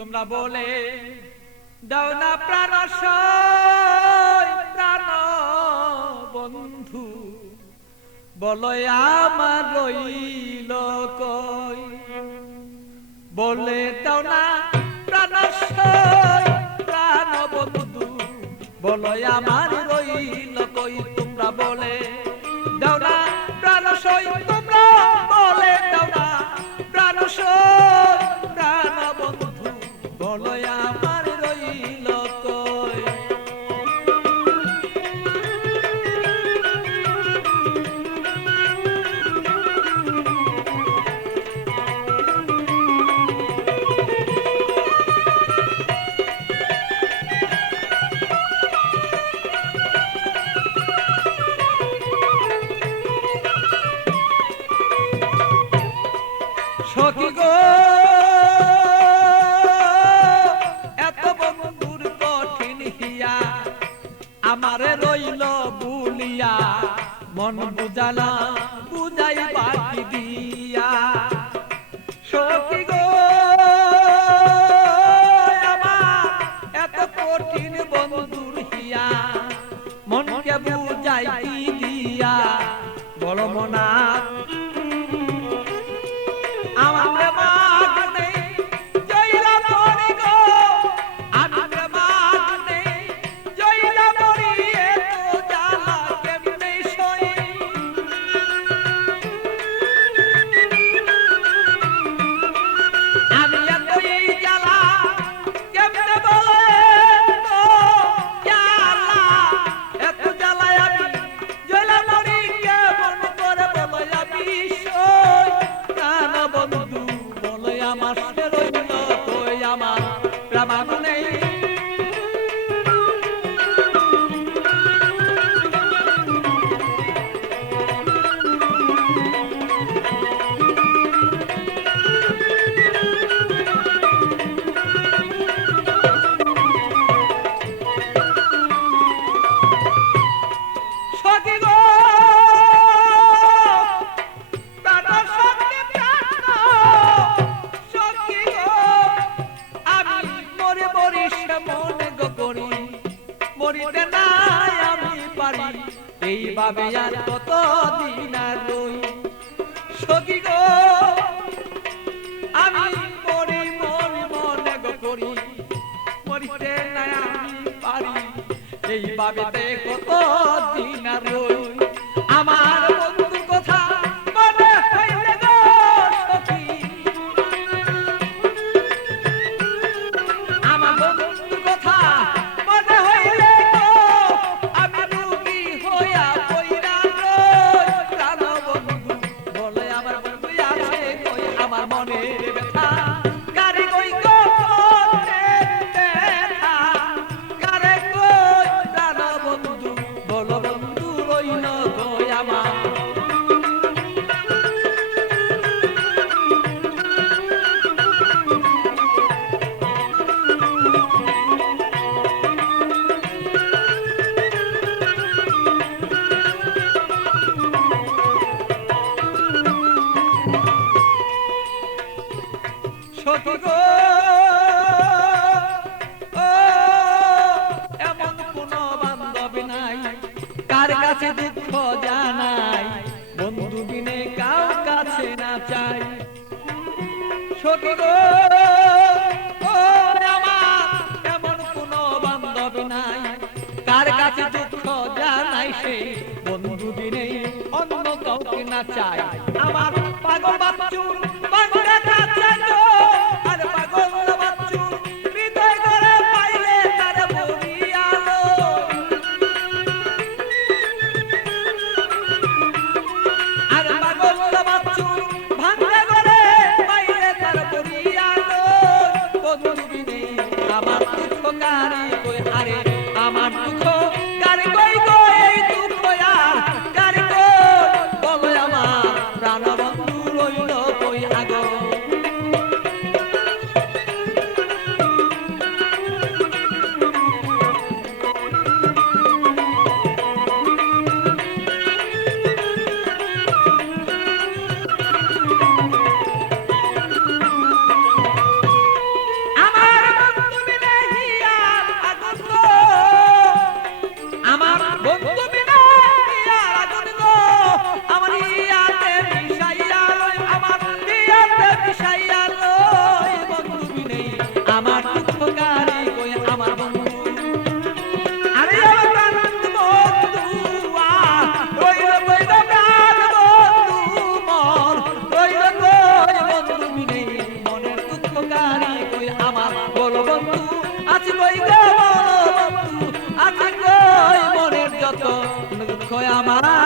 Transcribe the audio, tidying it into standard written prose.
তোমরা বলে দাও না প্রাণ প্রাণ বন্ধু, বলো আমার রইল কই। বলে দাও না প্রাণ প্রাণ বন্ধু, বলো আমার রইল কই। তোমরা বলে দাও না প্রাণ তোমরা বলে দাও না প্রাণ প্রাণ বন্ধু, বলো আমার রইল কই। সখী গো এত বন্ধুর কঠিন হিয়া, আমারে রইল বুলিয়া, মন বুঝালা বুঝাই বাকি দিয়া। সখী গো আমার এত কঠিন বন্ধুর হিয়া, মনকে বুঝাই দিয়া। বড় মনা মরিতে নাই আমি পারি, এইভাবে আর কতদিন আর রই। সখী গো আমি মরি মরি মনে গো করি, মরিতে নাই আমি পারি, এইভাবে কতদিন আর রই। আমার বন্ধুর কথা মনে হইলে গো সখী, আমার বন্ধুর কথা মনে হইলে গো, আমি রোগী হইয়া পইরা রই। প্রাণ বন্ধু বলে আমার বন্ধু আছে কই, আমার মনের ব্যথা কারে কই গো ব্যথা কারে কই। প্রাণ বন্ধু বলো বন্ধু রইল কই আমার। সখী গো এমন কোন বান্ধবী নাই, কার কাছে দুঃখ জানাই, বন্ধু বিনে কাউ কাছে না চাই। সখী গো আমার এমন কোন বান্ধবী নাই, কার কাছে দুঃখ জানাই, সে বন্ধু বিনে অন্য কাউকে না চাই। আমার পাগল বাচ্চুর বাংলা কাছে গো, আর পাগল বাচ্চুর হৃদয় করে পাইলে তার বলিয়া লো। আর পাগল বাচ্চুর ভাঙলে করে পাইলে তার বলিয়া লো। বন্ধু বিনে আমার দুঃখ গারি কই, আরে আমার দুঃখ গারি কই গো, এই দুঃখ আর গারি কই। বলো আমার আমার